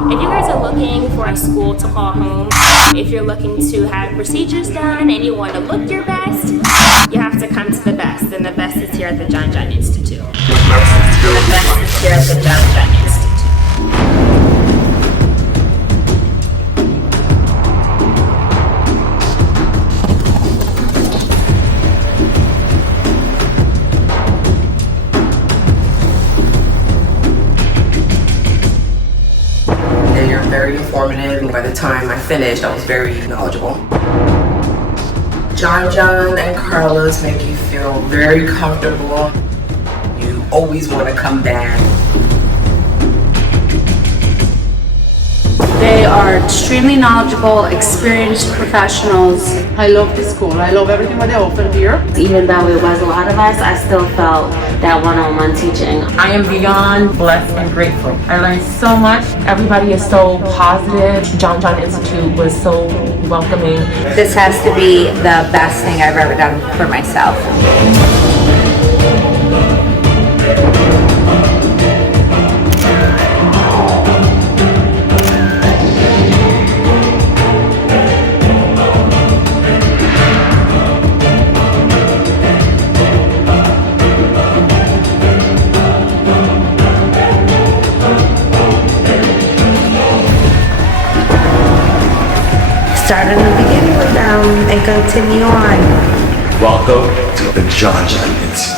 If you guys are looking for a school to call home, if you're looking to have procedures done and you want to look your best, you have to come to the best, and the best is here at the JHON-JHON Institute. The best is here at the JHON-JHON Institute. They're very informative, and by the time I finished, I was very knowledgeable. JHON-JHON and Carlos make you feel very comfortable. You always want to come back. They are extremely knowledgeable, experienced professionals. I love the school. I love everything that they offer here. Even though it was a lot of us, I still felt that one-on-one teaching. I am beyond blessed and grateful. I learned so much. Everybody is so positive. JHON-JHON Institute was so welcoming. This has to be the best thing I've ever done for myself. Start in the beginning with them and continue on. Welcome to the JHON-JHON Institute.